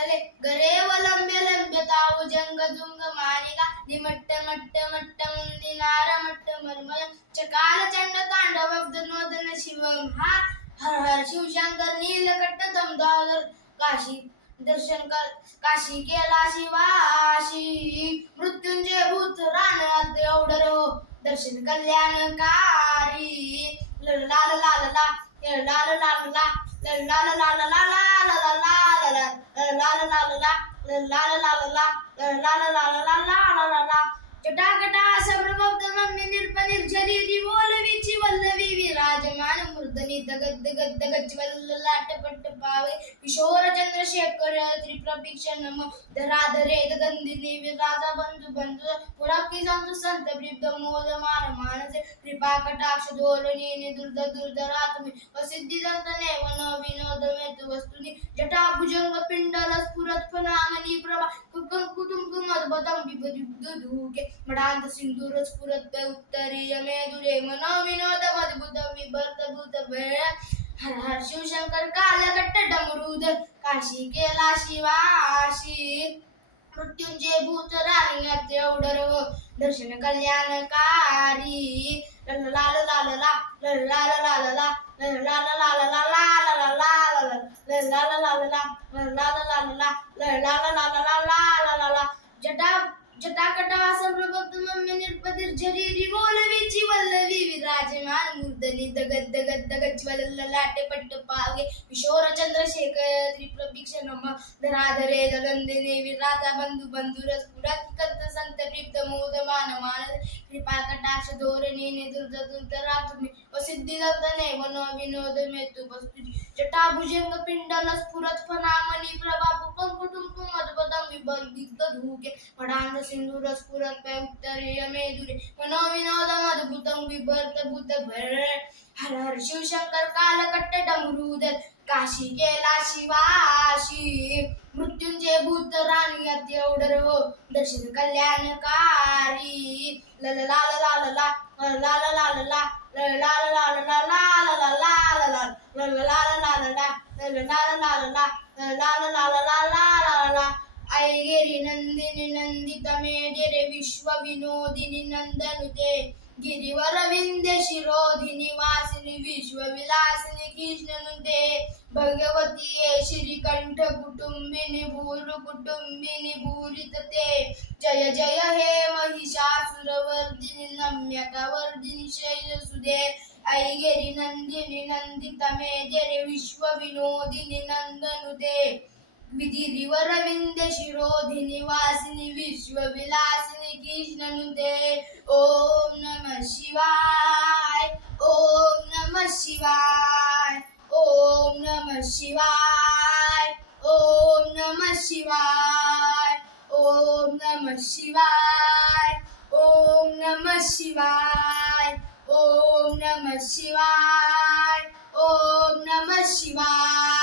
वासले गरेवलंब्य लंब्यताव जंग Jung Manika निमट्ट मट्ट मट्ट मुंदी नार मट्ट मर्मय चकाल चंड तांडव नोदन शिवम हा हर हर शिवशंकर नीलकंठ दमदार काशी दर्शन कर काशी केला शिवाशी मृत्युंजय भूत राणात एवढर हो दर्शन कल्याणकारी लाल लाल लाल लाल लाल लाल लाल लाल लाल जटाकटा संभ्रमब्ध मम्मी निर्जरी बोलवीची वल्लवी विराजमान मूर्धनी दगद गद्द गज्वल लाटपट पावे किशोर चंद्रशेखर त्रिप्रभीक्षण धराधरे गंधिनी विराजा बंधू बंधू पुराकी संत संत ब्रिद्ध मोदमान मानसे कृपा कटाक्ष धोरणी दुर्ध दुर्धरा तुम्ही प्रसिद्धी दंतने वन विनोद मेतु वस्तुनी जटा भुजंग पिंडल स्फुरत फनामनी प्रभा कुटुंब मदबदम विबुद्ध धूके मडांत सिंधूर स्फुरत उत्तरीय मेदुरे मन विनोद मदबुद्ध विभर्त भूत हर हर शिवशंकर कालकट्ट डमरुद काशी केला शिवाशी मृत्युंजय भूत राणी एवढर दर्शन कल्याणकारी लाल लाल लाल लाल लाल लाल लाल लाल लाल जटा जटाकटा संभ्रमब्ध मम्मी निर्जरी बोलवीची वल्लवी विराजमान मूर्धनी दगद गद्द गज्वल लाटपट पावे किशोर चंद्रशेखर त्रिप्रभीक्षण धराधरे गंधिनी विराजा बंधू बंधुरस पुरात कंत संत ब्रिद्ध मोदमान मानस कृपा कटाक्ष धोरणी दुर्ध दुर्धरा तुम्ही प्रसिद्धी दंतने वन विनोद मेतु वस्तुनी जटा भुजंग पिंडल स्फुरत फनामनी प्रभा कुटुंब मदबदम विभर्गित धूके मडांत सिंधूर स्फुरत उत्तरीय मेदुरे वन विनोद मदभूतम विभर्त भूत हर हर शिवशंकर कालकट्ट डमरुद काशी केला शिवाशी मृत्युंजय भूत राणी एवढर हो दर्शन कल्याणकारी लाल लाल लाल लाल लाल लाल लाल लाल लाल ऐगेरी नंदिनी नंदित मेदिरे विश्व विनोदिनी नंदनुते गिरिवर विंध्य शिरोधिनी वासिनी विश्व विलासिनी कृष्णनुते भगवती श्रीकंठ कुटुंबिनी भूर कुटुंबिनी भूरितते जय जय हे महिषासुरवर्धिनी नम्यकवर्धिनी शैलसुदे ऐगेरी नंदिनी नंदित मेदिरे विश्व विनोदिनी नंदनुते विधिरिवर विंध्य शिरोधिनी वासिनी विश्व विलासिनी कृष्णनुते ओम नमः शिवाय ओम नमः शिवाय ओम नमः शिवाय ओम नमः शिवाय ओम नमः शिवाय ओम नमः शिवाय ओम नमः शिवाय ओम नमः शिवाय